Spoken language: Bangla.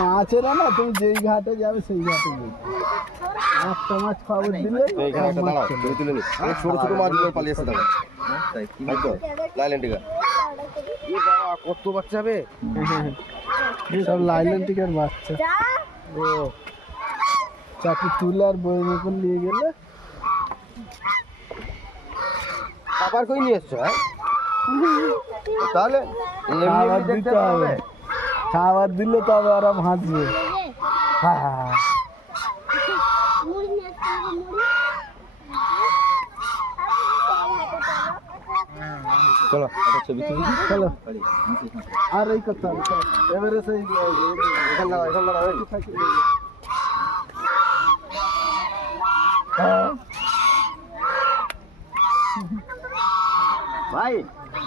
মাছেরা না, তুমি যেই ঘাটে যাবে সেই ঘাটে একটা মাছ খবর দিলে ছোট ছোট মাছগুলো পালিয়ে আসতে হবে। কত বাচ্চা হবে সব লাইলেন্টিকের বাচ্চা। ও চাকরি তুলে আর বই মতন নিয়ে গেলে খাবার কই নিয়ে এসছো? হ্যাঁ তাহলে খাবার দিতে হবে, খাবার দিলে তবে ওরা ভাঁজবে। হ্যাঁ হ্যাঁ চলো একটা ছবি তুলি। চলো আর এই কথা এবারে সেই এখানে দাঁড়াও। ভাই